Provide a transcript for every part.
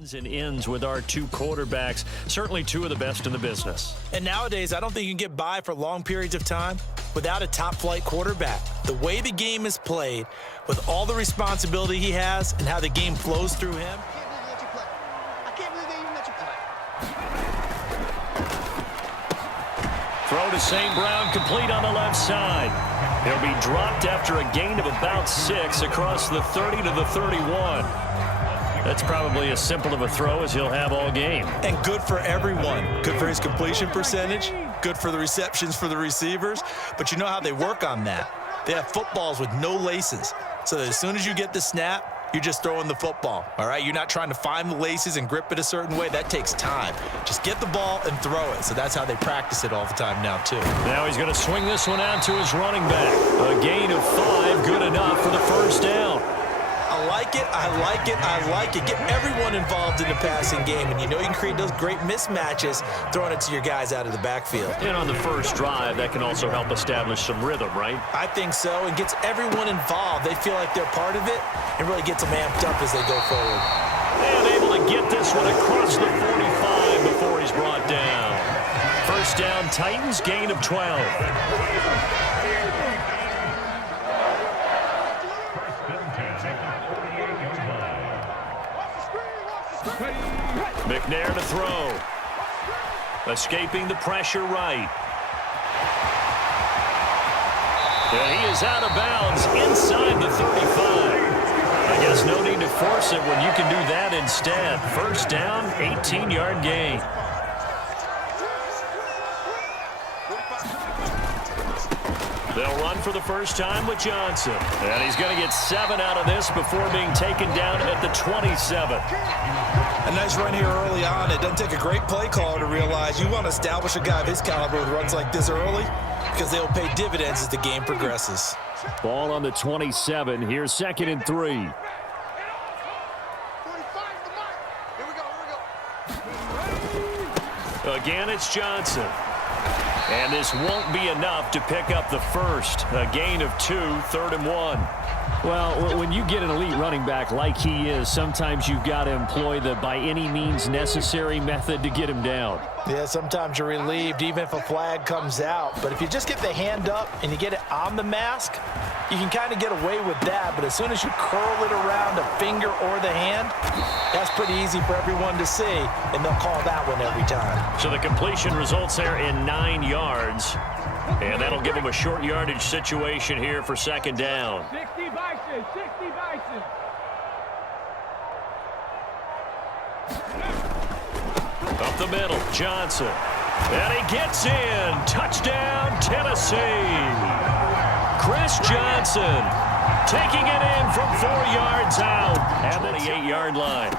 begins and ends with our two quarterbacks, certainly two of the best in the business. And nowadays, I don't think you can get by for long periods of time without a top-flight quarterback. The way the game is played, with all the responsibility he has and how the game flows through him. I can't believe they even let you play. Throw to St. Brown, complete on the left side. He'll be dropped after a gain of about 6 across the 30 to the 31. That's probably as simple of a throw as he'll have all game. And good for everyone. Good for his completion percentage. Good for the receptions for the receivers. But you know how they work on that. They have footballs with no laces. So that as soon as you get the snap, you're just throwing the football, all right? You're not trying to find the laces and grip it a certain way. That takes time. Just get the ball and throw it. So that's how they practice it all the time now, too. Now he's going to swing this one out to his running back. A gain of 5, good enough for the first down. I like it, I like it, I like it. Get everyone involved in the passing game, and you know you can create those great mismatches throwing it to your guys out of the backfield. And on the first drive, that can also help establish some rhythm, right? I think so, and gets everyone involved. They feel like they're part of it, and really gets them amped up as they go forward. And able to get this one across the 45 before he's brought down. First down, Titans, gain of 12. McNair to throw. Escaping the pressure right. And he is out of bounds inside the 35. I guess no need to force it when you can do that instead. First down, 18-yard gain. They'll run for the first time with Johnson. And he's going to get 7 out of this before being taken down at the 27. A nice run here early on. It doesn't take a great play caller to realize you want to establish a guy of his caliber who runs like this early because they'll pay dividends as the game progresses. Ball on the 27. Here's 2nd and 3. 45 the mark. Here we go. Again, it's Johnson. And this won't be enough to pick up the first. A gain of 2, 3rd and 1. Well, when you get an elite running back like he is, sometimes you've got to employ the by any means necessary method to get him down. Yeah, sometimes you're relieved even if a flag comes out. But if you just get the hand up and you get it on the mask, you can kind of get away with that. But as soon as you curl it around a finger or the hand, that's pretty easy for everyone to see, and they'll call that one every time. So the completion results there in 9 yards. And that'll give him a short yardage situation here for 2nd down. 60 Bison, 60 Bison. Up the middle, Johnson. And he gets in. Touchdown, Tennessee. Chris Johnson taking it in from 4 yards out at the 28-yard line.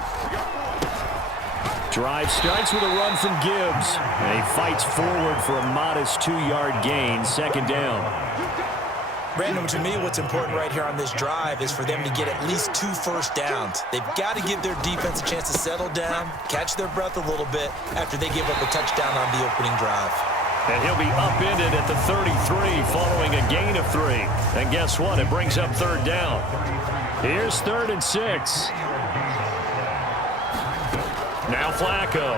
Drive starts with a run from Gibbs. And he fights forward for a modest 2-yard gain, 2nd down. Brandon, to me, what's important right here on this drive is for them to get at least 2 first downs. They've got to give their defense a chance to settle down, catch their breath a little bit after they give up a touchdown on the opening drive. And he'll be upended at the 33 following a gain of 3. And guess what? It brings up 3rd down. Here's 3rd and 6. Now Flacco.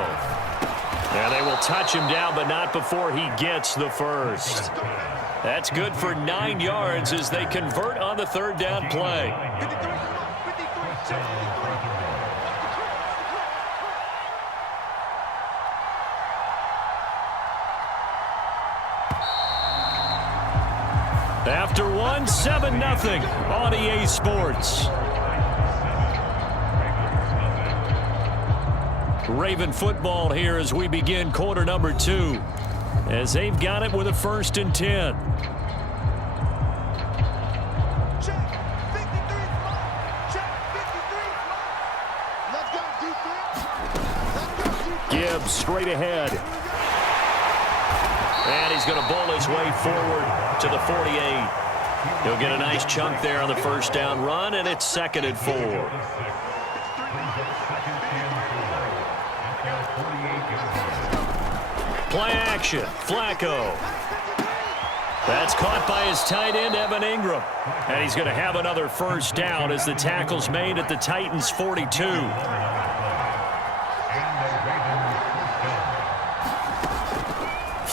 And they will touch him down, but not before he gets the first. That's good for 9 yards as they convert on the 3rd down play. After 1, 7-0 on EA Sports. Raven football here as we begin quarter number 2. As they've got it with a 1st and 10. Gibbs straight ahead. And he's going to bowl his way forward to the 48. He'll get a nice chunk there on the first down run, and it's 2nd and 4. Play action. Flacco. That's caught by his tight end, Evan Ingram. And he's going to have another first down as the tackle's made at the Titans' 42.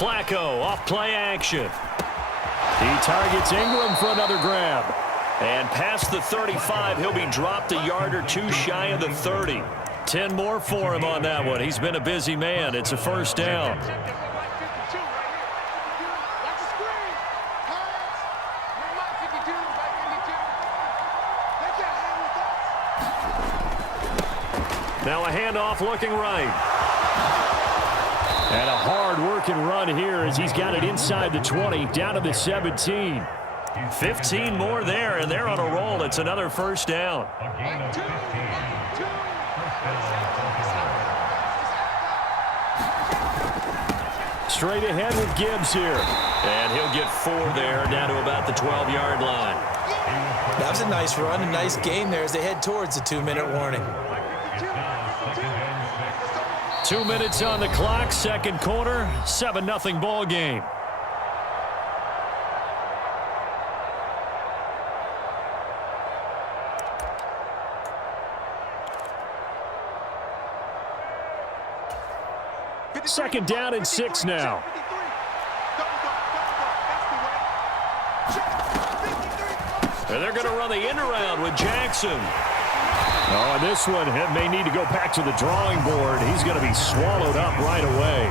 Flacco off play action. He targets Ingram for another grab. And past the 35, he'll be dropped a yard or two shy of the 30. 10 more for him on that one. He's been a busy man. It's a first down. Now a handoff looking right. And a hard-working run here as he's got it inside the 20, down to the 17. 15 more there, and they're on a roll. It's another first down. Straight ahead with Gibbs here. And he'll get 4 there, down to about the 12-yard line. That was a nice run, a nice game there as they head towards the 2-minute warning. 2 minutes on the clock, second quarter, 7-0 ball game. Second down and 6 now. And they're going to run the end around with Jackson. Oh, and this one may need to go back to the drawing board. He's going to be swallowed up right away.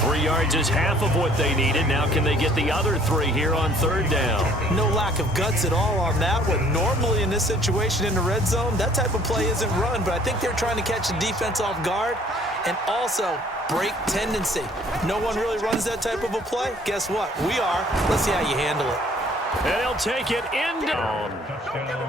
3 yards is half of what they needed. Now can they get the other 3 here on third down? No lack of guts at all on that one. Normally in this situation in the red zone, that type of play isn't run, but I think they're trying to catch the defense off guard and also break tendency. No one really runs that type of a play. Guess what? We are. Let's see how you handle it. And he'll take it in down.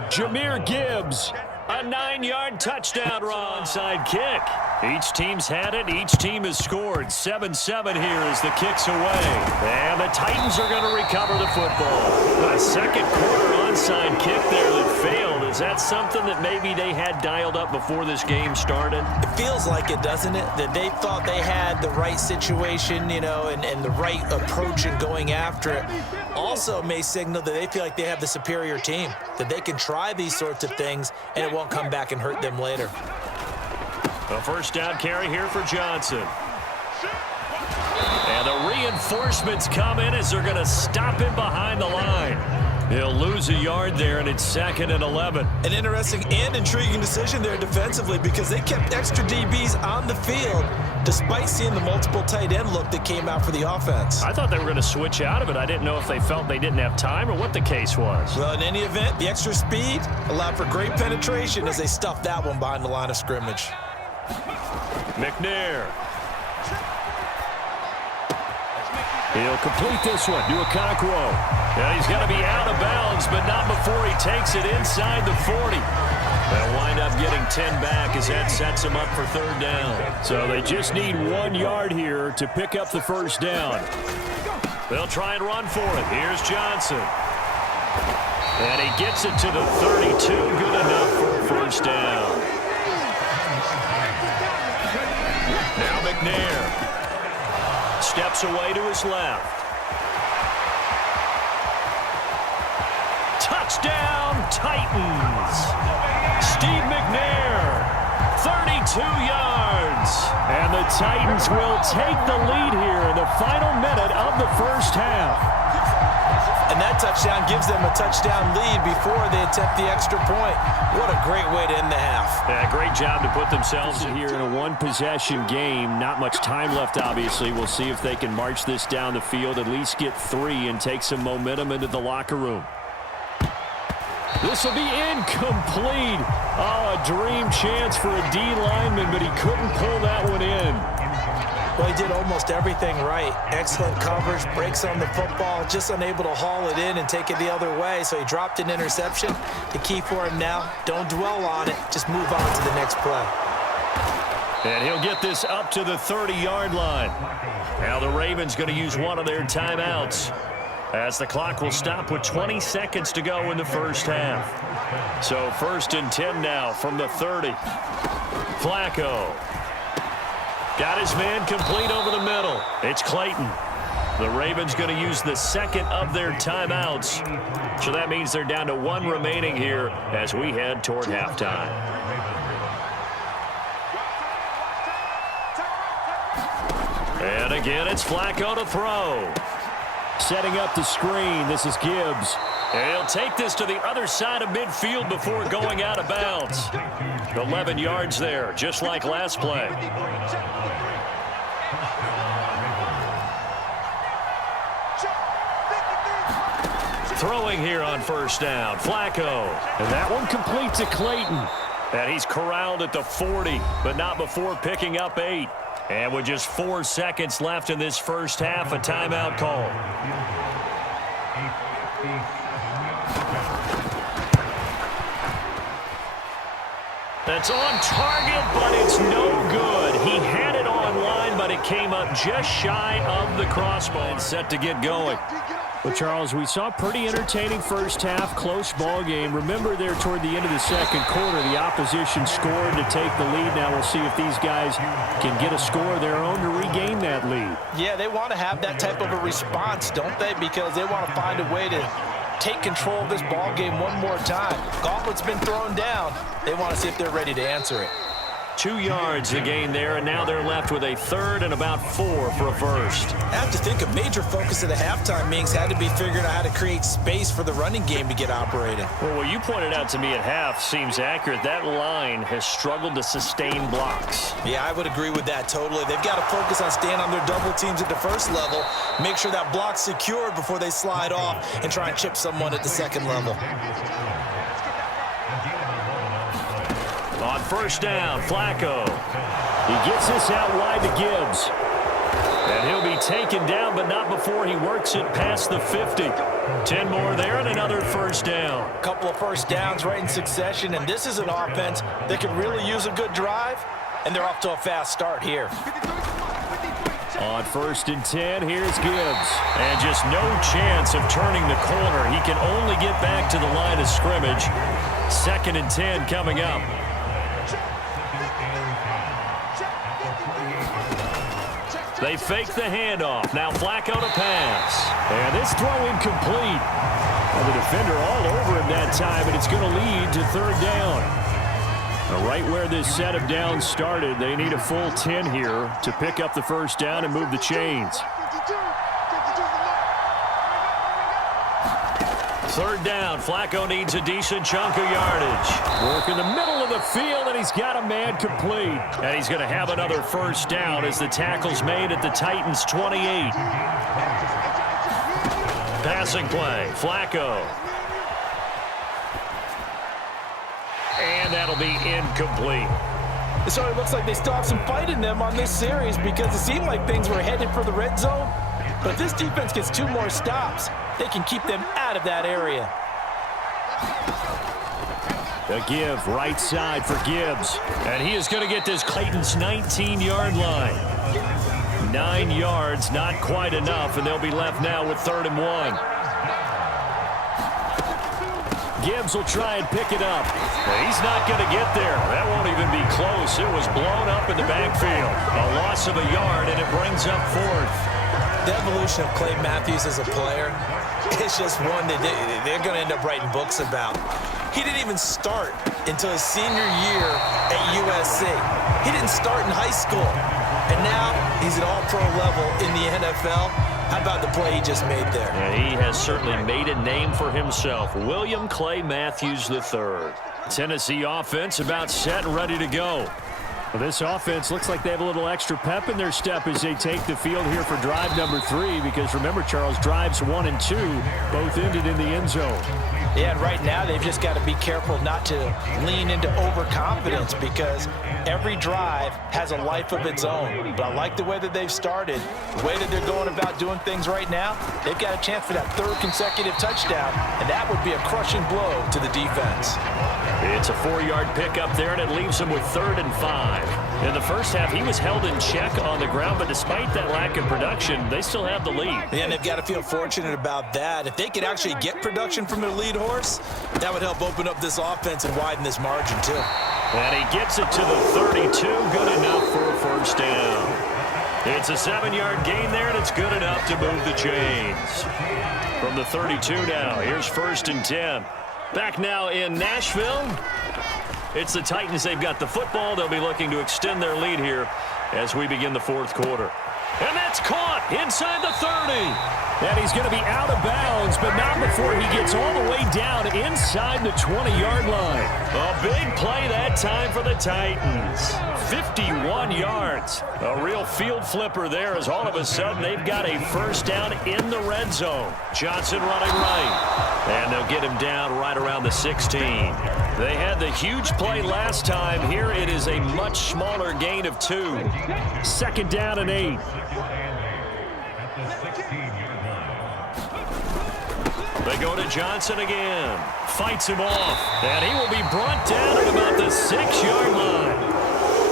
Jahmyr Gibbs, a 9-yard touchdown run. Onside kick. Each team's had it. Each team has scored. 7-7 here as the kick's away. And the Titans are going to recover the football. A second quarter onside kick there that failed. Is that something that maybe they had dialed up before this game started? It feels like it, doesn't it? That they thought they had the right situation, you know, and the right approach in going after it. Also may signal that they feel like they have the superior team, that they can try these sorts of things and it won't come back and hurt them later. A first down carry here for Johnson. And the reinforcements come in as they're going to stop him behind the line. He'll lose a yard there, and it's 2nd and 11. An interesting and intriguing decision there defensively because they kept extra DBs on the field despite seeing the multiple tight end look that came out for the offense. I thought they were going to switch out of it. I didn't know if they felt they didn't have time or what the case was. Well, in any event, the extra speed allowed for great penetration as they stuffed that one behind the line of scrimmage. McNair. He'll complete this one to Okonkwo. And he's going to be out of bounds, but not before he takes it inside the 40. They'll wind up getting 10 back as that sets him up for third down. So they just need 1 yard here to pick up the first down. They'll try and run for it. Here's Johnson. And he gets it to the 32. Good enough for a first down. Now McNair. Steps away to his left. Touchdown, Titans. Steve McNair, 32 yards. And the Titans will take the lead here in the final minute of the first half. And that touchdown gives them a touchdown lead before they attempt the extra point. What a great way to end the half. Yeah, great job to put themselves in here in a one-possession game. Not much time left, obviously. We'll see if they can march this down the field, at least get 3 and take some momentum into the locker room. This will be incomplete. Oh, a dream chance for a D lineman, but he couldn't pull that one in. Well, he did almost everything right. Excellent coverage, breaks on the football, just unable to haul it in and take it the other way, so he dropped an interception. The key for him now, don't dwell on it, just move on to the next play. And he'll get this up to the 30-yard line. Now the Ravens going to use one of their timeouts, as the clock will stop with 20 seconds to go in the first half. So 1st and 10 now from the 30. Flacco. Got his man complete over the middle. It's Clayton. The Ravens going to use the second of their timeouts. So that means they're down to 1 remaining here as we head toward halftime. And And again, it's Flacco to throw. Setting up the screen, this is Gibbs. And he'll take this to the other side of midfield before going out of bounds. 11 yards there, just like last play. Throwing here on first down, Flacco. And that one complete to Clayton. And he's corralled at the 40, but not before picking up 8. And with just 4 seconds left in this first half, a timeout call. That's on target, but it's no good. He had it online, but it came up just shy of the crossbar and set to get going. Well, Charles, we saw a pretty entertaining first half, close ball game. Remember there toward the end of the second quarter, the opposition scored to take the lead. Now we'll see if these guys can get a score of their own to regain that lead. Yeah, they want to have that type of a response, don't they? Because they want to find a way to take control of this ball game one more time. Gauntlet's been thrown down. They want to see if they're ready to answer it. 2 yards the gain there, and now they're left with a third and about 4 for a first. I have to think a major focus at the halftime meetings had to be figuring out how to create space for the running game to get operating. Well, what you pointed out to me at half seems accurate. That line has struggled to sustain blocks. Yeah, I would agree with that totally. They've got to focus on staying on their double teams at the first level, make sure that block's secured before they slide off and try and chip someone at the second level. On first down, Flacco. He gets this out wide to Gibbs. And he'll be taken down, but not before he works it past the 50. 10 more there and another first down. A couple of first downs right in succession, and this is an offense that could really use a good drive, and they're off to a fast start here. On first and 10, here's Gibbs. And just no chance of turning the corner. He can only get back to the line of scrimmage. 2nd and 10 coming up. They fake the handoff. Now Flacco to pass. And this throw incomplete. And the defender all over him that time, and it's going to lead to third down. Now, right where this set of downs started, they need a full 10 here to pick up the first down and move the chains. Third down, Flacco needs a decent chunk of yardage. Work in the middle of the field, and he's got a man complete. And he's going to have another first down as the tackle's made at the Titans' 28. Passing play, Flacco. And that'll be incomplete. So it looks like they still have some fight in them on this series because it seemed like things were headed for the red zone. But if this defense gets 2 more stops, they can keep them out of that area. A give right side for Gibbs. And he is going to get this Clayton's 19-yard line. 9 yards, not quite enough, and they'll be left now with 3rd and 1. Gibbs will try and pick it up. He's not going to get there. That won't even be close. It was blown up in the backfield. A loss of a yard, and it brings up 4th. The evolution of Clay Matthews as a player, it's just one that they're going to end up writing books about. He didn't even start until his senior year at USC. He didn't start in high school. And now he's at all-pro level in the NFL. How about the play he just made there? Yeah, he has certainly made a name for himself. William Clay Matthews III. Tennessee offense about set and ready to go. Well, this offense looks like they have a little extra pep in their step as they take the field here for drive number 3, because remember, Charles, drives 1 and 2 both ended in the end zone. Yeah, and right now they've just got to be careful not to lean into overconfidence because every drive has a life of its own. But I like the way that they've started, the way that they're going about doing things right now. They've got a chance for that 3rd consecutive touchdown, and that would be a crushing blow to the defense. It's a 4-yard pickup there, and it leaves him with 3rd and 5. In the first half, he was held in check on the ground, but despite that lack of production, they still have the lead. And they've got to feel fortunate about that. If they could actually get production from their lead horse, that would help open up this offense and widen this margin, too. And he gets it to the 32, good enough for a first down. It's a 7-yard gain there, and it's good enough to move the chains. From the 32 now, here's 1st and 10. Back now in Nashville. It's the Titans. They've got the football. They'll be looking to extend their lead here as we begin the 4th quarter. And that's caught inside the 30. And he's going to be out of bounds, but not before he gets all the way down inside the 20-yard line. A big play that time for the Titans. 51 yards. A real field flipper there as all of a sudden they've got a first down in the red zone. Johnson running right. And they'll get him down right around the 16. They had the huge play last time. Here it is a much smaller gain of 2. 2nd down and 8. They go to Johnson again. Fights him off. And he will be brought down at about the 6-yard line.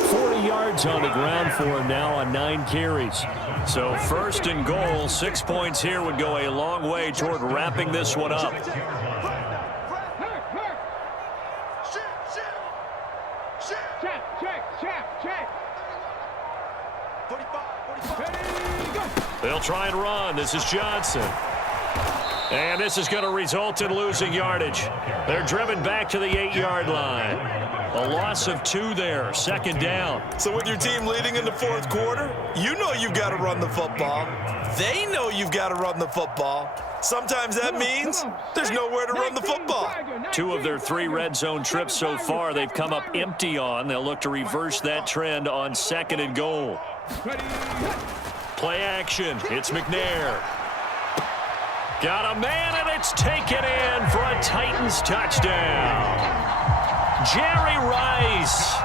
40 yards on the ground for him now on 9 carries. So 1st and goal, 6 points here would go a long way toward wrapping this one up. Check. They'll try and run. This is Johnson. And this is going to result in losing yardage. They're driven back to the 8-yard line. A loss of 2 there, 2nd down. So with your team leading in the 4th quarter, you know you've got to run the football. They know you've got to run the football. Sometimes that means there's nowhere to run the football. 2 of their 3 red zone trips so far they've come up empty on. They'll look to reverse that trend on 2nd and goal. Play action. It's McNair. Got a man, and it's taken in for a Titans touchdown. Jerry Rice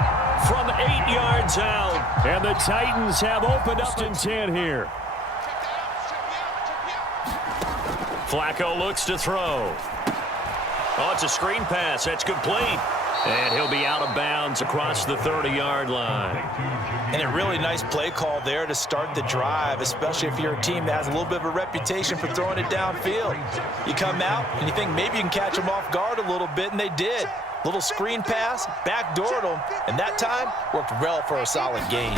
from 8 yards out. And the Titans have opened up in 10 here. Flacco looks to throw. Oh, it's a screen pass. That's complete. And he'll be out of bounds across the 30-yard line. And a really nice play call there to start the drive, especially if you're a team that has a little bit of a reputation for throwing it downfield. You come out and you think maybe you can catch them off guard a little bit, and they did. Little screen pass, backdoored them, and that time worked well for a solid gain.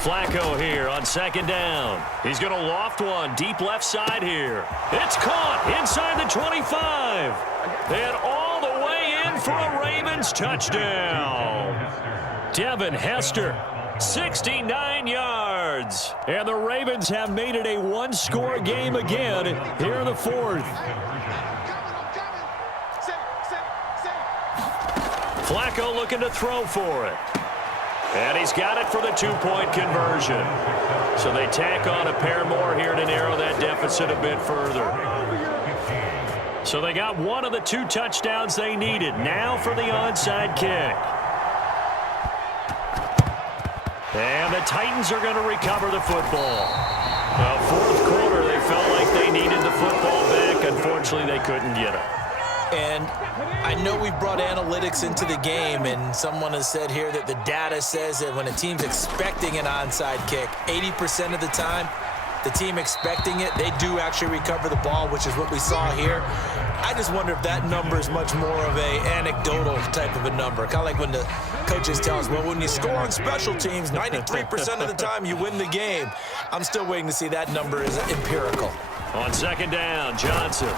Flacco here on 2nd down. He's going to loft one deep left side here. It's caught inside the 25. And all the way in for a Ravens touchdown. Devin Hester, 69 yards. And the Ravens have made it a 1-score game again here in the 4th. Flacco looking to throw for it. And he's got it for the 2-point conversion. So they tack on a pair more here to narrow that deficit a bit further. So they got one of the 2 touchdowns they needed. Now for the onside kick. And the Titans are going to recover the football. 4th quarter, they felt like they needed the football back. Unfortunately, they couldn't get it. And I know we've brought analytics into the game, and someone has said here that the data says that when a team's expecting an onside kick, 80% of the time, the team expecting it, they do actually recover the ball, which is what we saw here. I just wonder if that number is much more of a anecdotal type of a number. Kind of like when the coaches tell us, well, when you score on special teams, 93% of the time you win the game. I'm still waiting to see that number is empirical. On 2nd down, Johnson.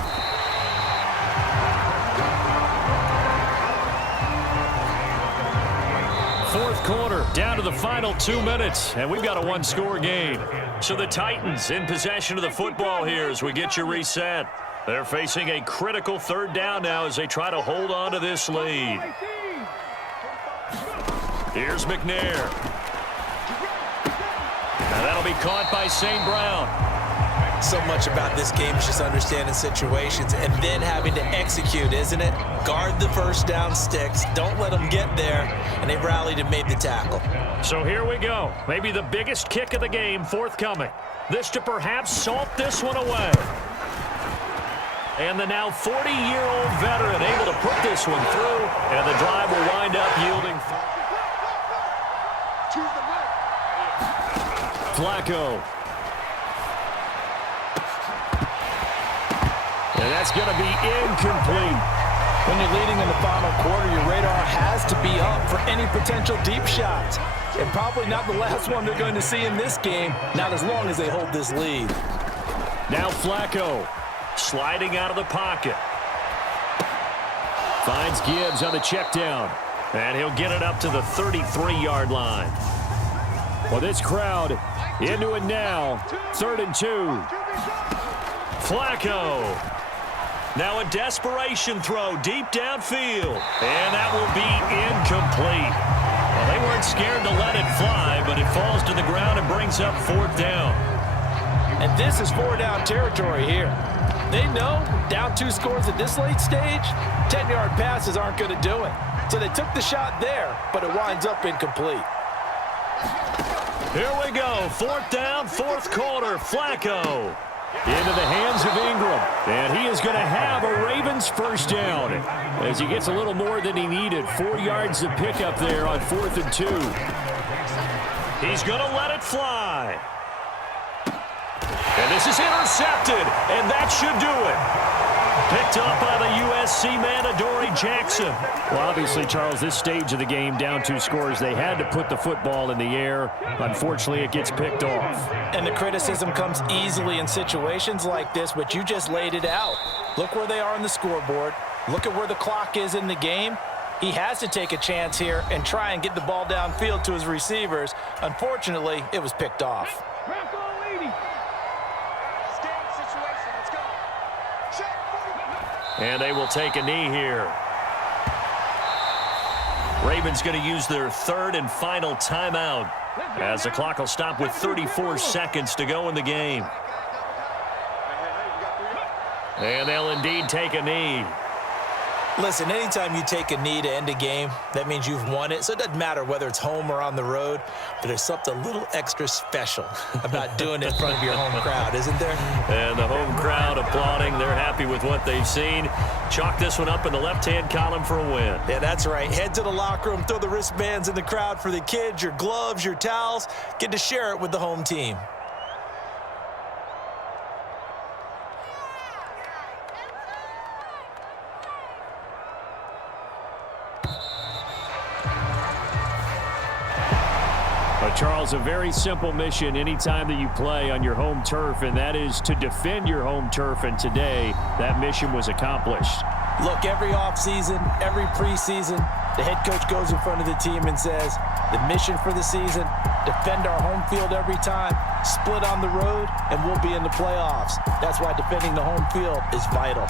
Fourth quarter, down to the final 2 minutes, and we've got a 1-score game. So the Titans in possession of the football here as we get you reset. They're facing a critical 3rd down now as they try to hold on to this lead. Here's McNair. Now that'll be caught by St. Brown. So much about this game is just understanding situations and then having to execute, isn't it? Guard the first down sticks. Don't let them get there. And they rallied and made the tackle. So here we go. Maybe the biggest kick of the game forthcoming. This to perhaps salt this one away. And the now 40-year-old veteran able to put this one through. And the drive will wind up yielding. Flacco. And that's going to be incomplete. When you're leading in the final quarter, your radar has to be up for any potential deep shots. And probably not the last one they're going to see in this game, not as long as they hold this lead. Now Flacco sliding out of the pocket. Finds Gibbs on the check down. And he'll get it up to the 33-yard line. Well, this crowd Into it now. 3rd and 2. Flacco. Now a desperation throw deep downfield. And that will be incomplete. Well, they weren't scared to let it fly, but it falls to the ground and brings up 4th down. And this is 4-down territory here. They know down 2 scores at this late stage, 10-yard passes aren't going to do it. So they took the shot there, but it winds up incomplete. Here we go. 4th down, 4th quarter. Flacco into the hands of Ingram. And he is going to have a Ravens 1st down as he gets a little more than he needed. 4 yards to pick up there on 4th and 2. He's going to let it fly. And this is intercepted, and that should do it. Picked up by the USC man, Adoree Jackson. Well, obviously, Charles, this stage of the game, down 2 scores, they had to put the football in the air. Unfortunately, it gets picked off. And the criticism comes easily in situations like this, but you just laid it out. Look where they are on the scoreboard. Look at where the clock is in the game. He has to take a chance here and try and get the ball downfield to his receivers. Unfortunately, it was picked off. And they will take a knee here. Ravens going to use their 3rd and final timeout as the clock will stop with 34 seconds to go in the game. And they'll indeed take a knee. Listen, anytime you take a knee to end a game, that means you've won it. So it doesn't matter whether it's home or on the road, but there's something a little extra special about doing it in front of your home crowd, isn't there? And the home crowd applauding. They're happy with what they've seen. Chalk this one up in the left-hand column for a win. Yeah, that's right. Head to the locker room, throw the wristbands in the crowd for the kids, your gloves, your towels. Get to share it with the home team. Charles, a very simple mission anytime that you play on your home turf, and that is to defend your home turf, and today that mission was accomplished. Look, every offseason, every preseason, the head coach goes in front of the team and says, the mission for the season, defend our home field every time, split on the road, and we'll be in the playoffs. That's why defending the home field is vital.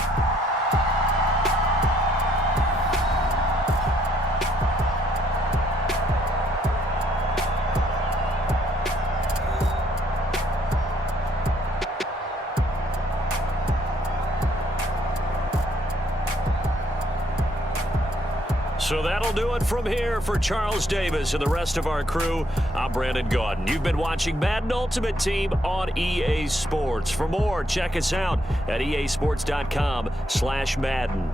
So that'll do it from here for Charles Davis and the rest of our crew. I'm Brandon Gaudin. You've been watching Madden Ultimate Team on EA Sports. For more, check us out at easports.com/Madden.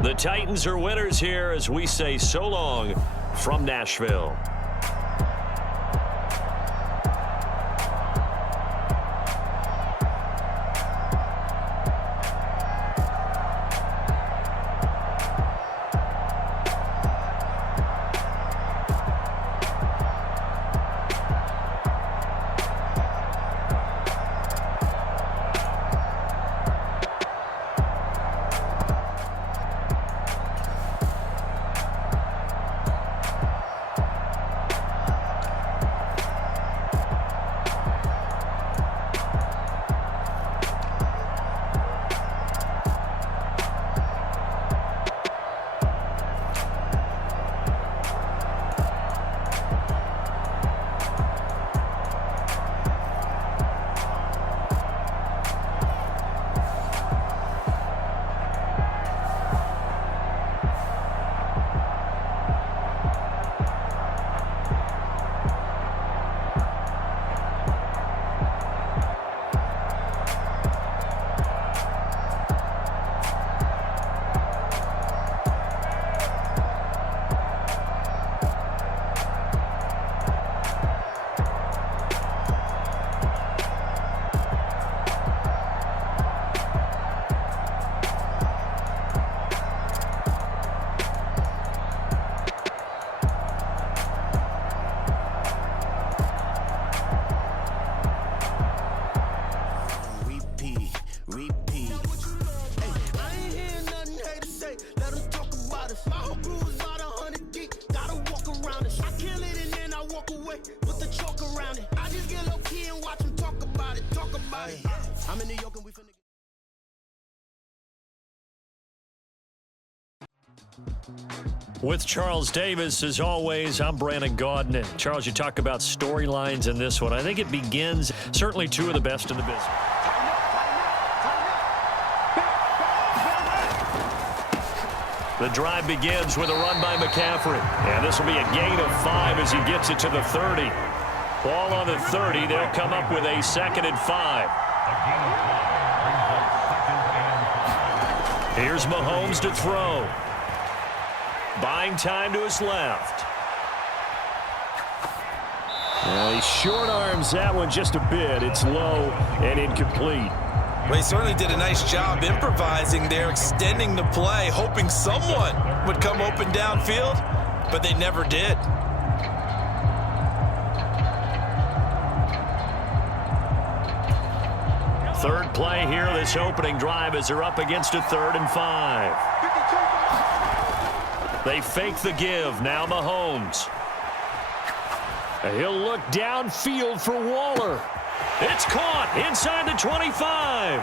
The Titans are winners here as we say so long from Nashville. I'm in New York and we finna... With Charles Davis, as always, I'm Brandon Gaudin. And Charles, you talk about storylines in this one. I think it begins, certainly two of the best in the business. The drive begins with a run by McCaffrey. And this will be a gain of 5 as he gets it to the 30. Ball on the 30. They'll come up with a 2nd and 5. Here's Mahomes to throw. Buying time to his left. Well, he short arms that one just a bit. It's low and incomplete. Well, he certainly did a nice job improvising there, extending the play, hoping someone would come open downfield, but they never did. Third play here, this opening drive as they're up against a 3rd and 5. They fake the give. Now Mahomes. He'll look downfield for Waller. It's caught inside the 25.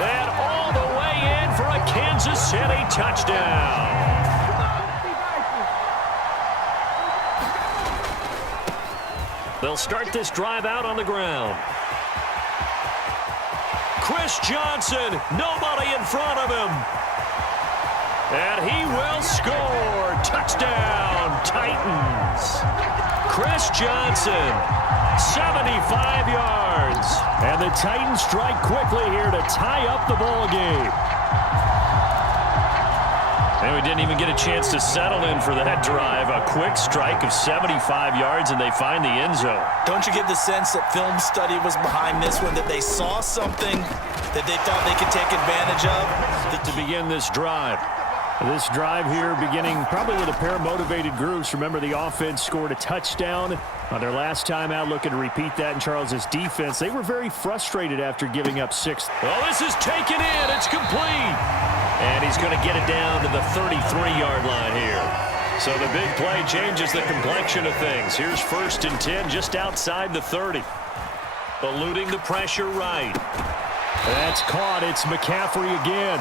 And all the way in for a Kansas City touchdown. They'll start this drive out on the ground. Chris Johnson, nobody in front of him. And he will score. Touchdown, Titans. Chris Johnson, 75 yards. And the Titans strike quickly here to tie up the ball game. And we didn't even get a chance to settle in for that drive. A quick strike of 75 yards, and they find the end zone. Don't you get the sense that film study was behind this one, that they saw something that they thought they could take advantage of? To begin this drive. This drive here beginning probably with a pair of motivated groups. Remember, the offense scored a touchdown on their last time out. Looking to repeat that in Charles's defense. They were very frustrated after giving up 6. Well, this is taken in. It's complete. And he's going to get it down to the 33-yard line here. So the big play changes the complexion of things. Here's 1st and 10 just outside the 30. Eluding the pressure right. That's caught. It's McCaffrey again.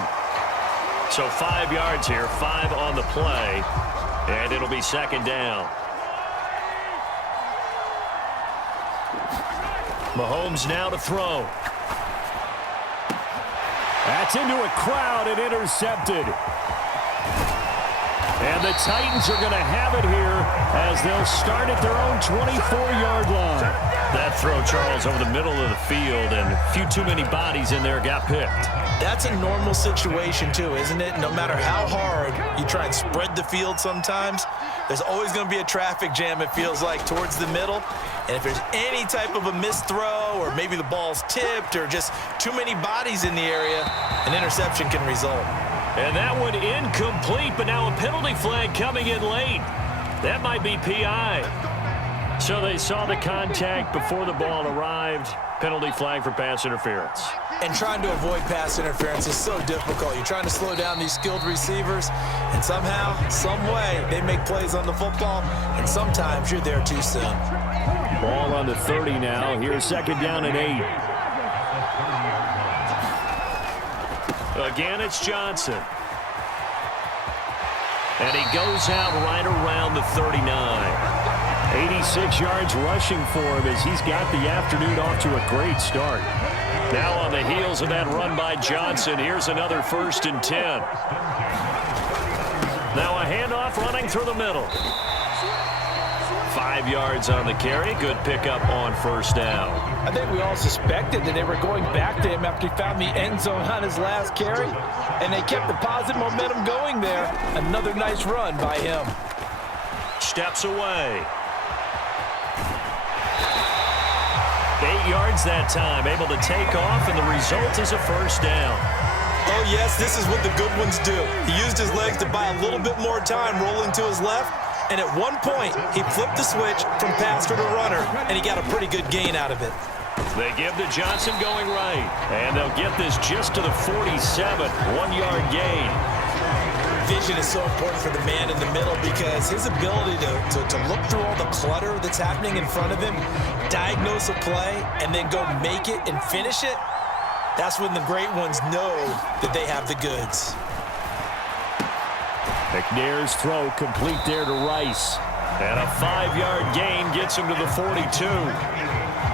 So 5 yards here, 5 on the play, and it'll be 2nd down. Mahomes now to throw. That's into a crowd and intercepted. And the Titans are going to have it here as they'll start at their own 24-yard line. That throw, Charles, over the middle of the field, and a few too many bodies in there got picked. That's a normal situation, too, isn't it? No matter how hard you try and spread the field sometimes, there's always going to be a traffic jam, it feels like, towards the middle. And if there's any type of a missed throw or maybe the ball's tipped or just too many bodies in the area, an interception can result. And that one incomplete, but now a penalty flag coming in late. That might be PI. So they saw the contact before the ball arrived. Penalty flag for pass interference. And trying to avoid pass interference is so difficult. You're trying to slow down these skilled receivers, and somehow, some way, they make plays on the football, and sometimes you're there too soon. Ball on the 30 now. Here's 2nd down and 8. Again, it's Johnson. And he goes out right around the 39. 86 yards rushing for him as he's got the afternoon off to a great start. Now on the heels of that run by Johnson, here's another 1st and 10. Now a handoff running through the middle. 5 yards on the carry. Good pickup on 1st down. I think we all suspected that they were going back to him after he found the end zone on his last carry, and they kept the positive momentum going there. Another nice run by him. Steps away. 8 yards that time, able to take off, and the result is a 1st down. Oh, yes, this is what the good ones do. He used his legs to buy a little bit more time rolling to his left, and at one point, he flipped the switch from passer to runner, and he got a pretty good gain out of it. They give to Johnson going right, and they'll get this just to the 47, 1-yard gain. Vision is so important for the man in the middle because his ability to look through all the clutter that's happening in front of him, diagnose a play, and then go make it and finish it, That's when the great ones know that they have the goods. McNair's throw complete there to Rice. And a 5-yard gain gets him to the 42.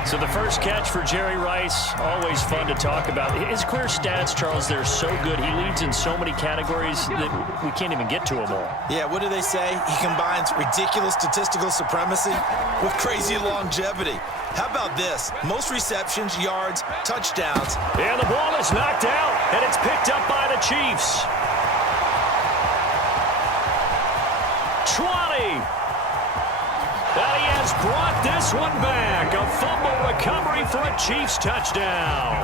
So the first catch for Jerry Rice, always fun to talk about. His career stats, Charles, they're so good. He leads in so many categories that we can't even get to them all. Yeah, what do they say? He combines ridiculous statistical supremacy with crazy longevity. How about this? Most receptions, yards, touchdowns. And the ball is knocked out, and it's picked up by the Chiefs. 20. And he has brought this one back. A fumble recovery for a Chiefs touchdown.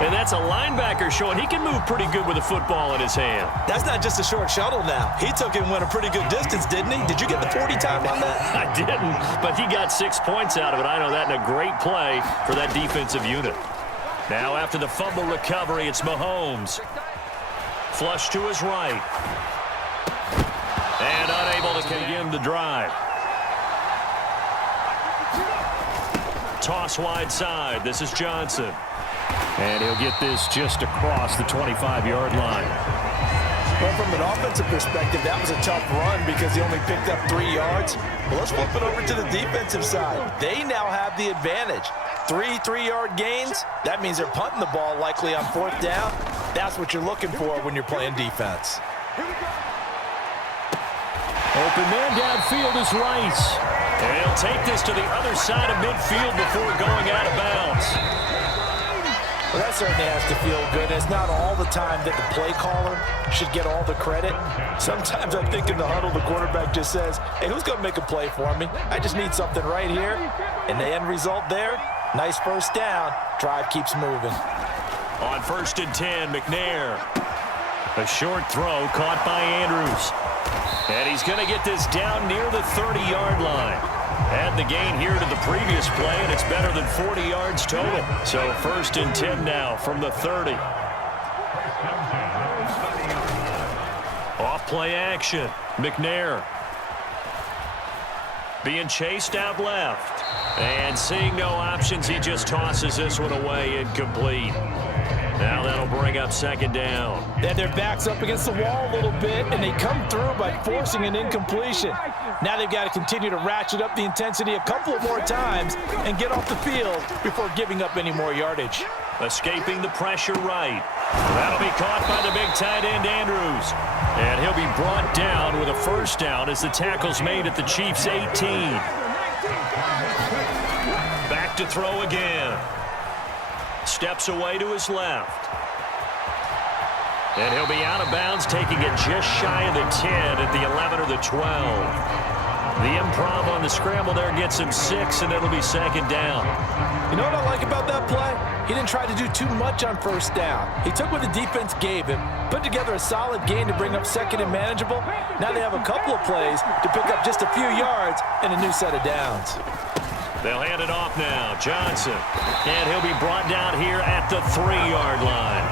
And that's a linebacker showing he can move pretty good with a football in his hand. That's not just a short shuttle now. He took it and went a pretty good distance, didn't he? Did you get the 40 time on that? I didn't, but he got 6 points out of it. I know that, and a great play for that defensive unit. Now after the fumble recovery, it's Mahomes. Flush to his right. And unable to begin the drive. Toss wide side. This is Johnson. And he'll get this just across the 25-yard line. Well, from an offensive perspective, that was a tough run because he only picked up 3 yards. Well, let's flip it over to the defensive side. They now have the advantage. 3 3-yard gains. That means they're punting the ball likely on 4th down. That's what you're looking for when you're playing defense. Open man downfield is Rice. And he'll take this to the other side of midfield before going out of bounds. Well, that certainly has to feel good. It's not all the time that the play caller should get all the credit. Sometimes I think in the huddle, the quarterback just says, hey, who's going to make a play for me? I just need something right here. And the end result there, nice first down. Drive keeps moving. On 1st and 10, McNair. A short throw caught by Andrews. And he's going to get this down near the 30-yard line. Add the gain here to the previous play, and it's better than 40 yards total. So 1st and 10 now from the 30. Off play action. McNair. Being chased out left. And seeing no options, he just tosses this one away, incomplete. Now that'll bring up 2nd down. Yeah, their back's up against the wall a little bit, and they come through by forcing an incompletion. Now they've got to continue to ratchet up the intensity a couple of more times and get off the field before giving up any more yardage. Escaping the pressure right. That'll be caught by the big tight end, Andrews. And he'll be brought down with a 1st down as the tackle's made at the Chiefs' 18. Back to throw again. Steps away to his left. And he'll be out of bounds, taking it just shy of the 10 at the 11 or the 12. The improv on the scramble there gets him 6, and it'll be 2nd down. You know what I like about that play? He didn't try to do too much on 1st down. He took what the defense gave him, put together a solid gain to bring up 2nd and manageable. Now they have a couple of plays to pick up just a few yards and a new set of downs. They'll hand it off now. Johnson. And he'll be brought down here at the 3-yard line.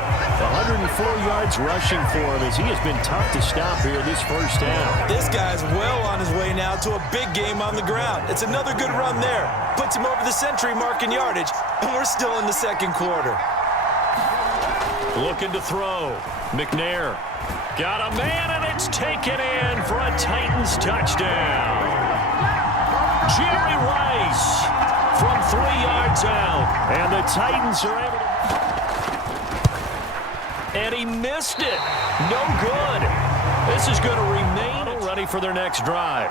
104 yards rushing for him as he has been tough to stop here this 1st down. This guy's well on his way now to a big game on the ground. It's another good run there. Puts him over the century mark in yardage, and we're still in the 2nd quarter. Looking to throw. McNair. Got a man, and it's taken in for a Titans touchdown. Jerry Rice from 3 yards out. And the Titans are able to... And he missed it. No good. This is going to remain ready for their next drive.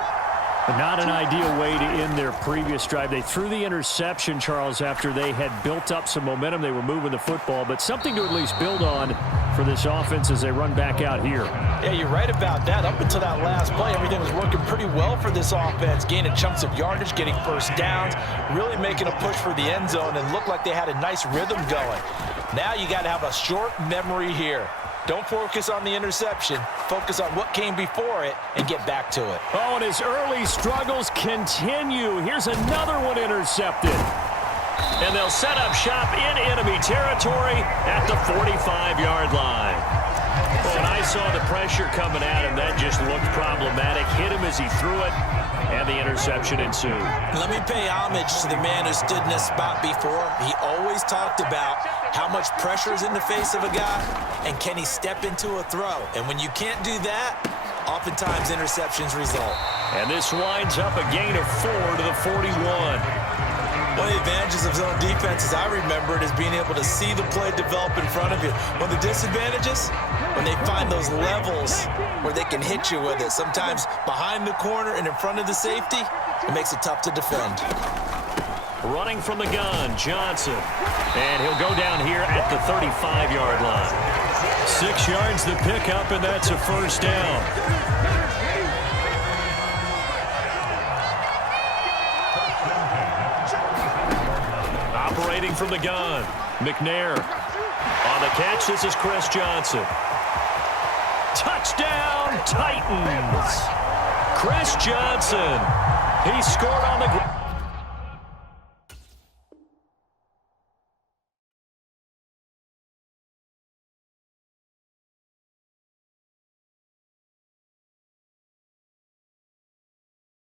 Not an ideal way to end their previous drive. They threw the interception, Charles, after they had built up some momentum. They were moving the football, but something to at least build on for this offense as they run back out here. Yeah, you're right about that. Up until that last play, everything was working pretty well for this offense, gaining chunks of yardage, getting 1st downs, really making a push for the end zone, and looked like they had a nice rhythm going. Now you got to have a short memory here. Don't focus on the interception. Focus on what came before it and get back to it. Oh, and his early struggles continue. Here's another one intercepted. And they'll set up shop in enemy territory at the 45-yard line. Oh, and I saw the pressure coming at him. That just looked problematic. Hit him as he threw it, and the interception ensued. Let me pay homage to the man who stood in this spot before. He always always talked about how much pressure is in the face of a guy, and can he step into a throw? And when you can't do that, oftentimes interceptions result. And this winds up a gain of 4 to the 41. One of the advantages of zone defense, as I remember it, is being able to see the play develop in front of you. One of the disadvantages, when they find those levels where they can hit you with it, sometimes behind the corner and in front of the safety, it makes it tough to defend. Running from the gun, Johnson. And he'll go down here at the 35-yard line. 6 yards to pick up, and that's a first down. Operating from the gun, McNair. On the catch, this is Chris Johnson. Touchdown, Titans! Chris Johnson. He scored on the ground.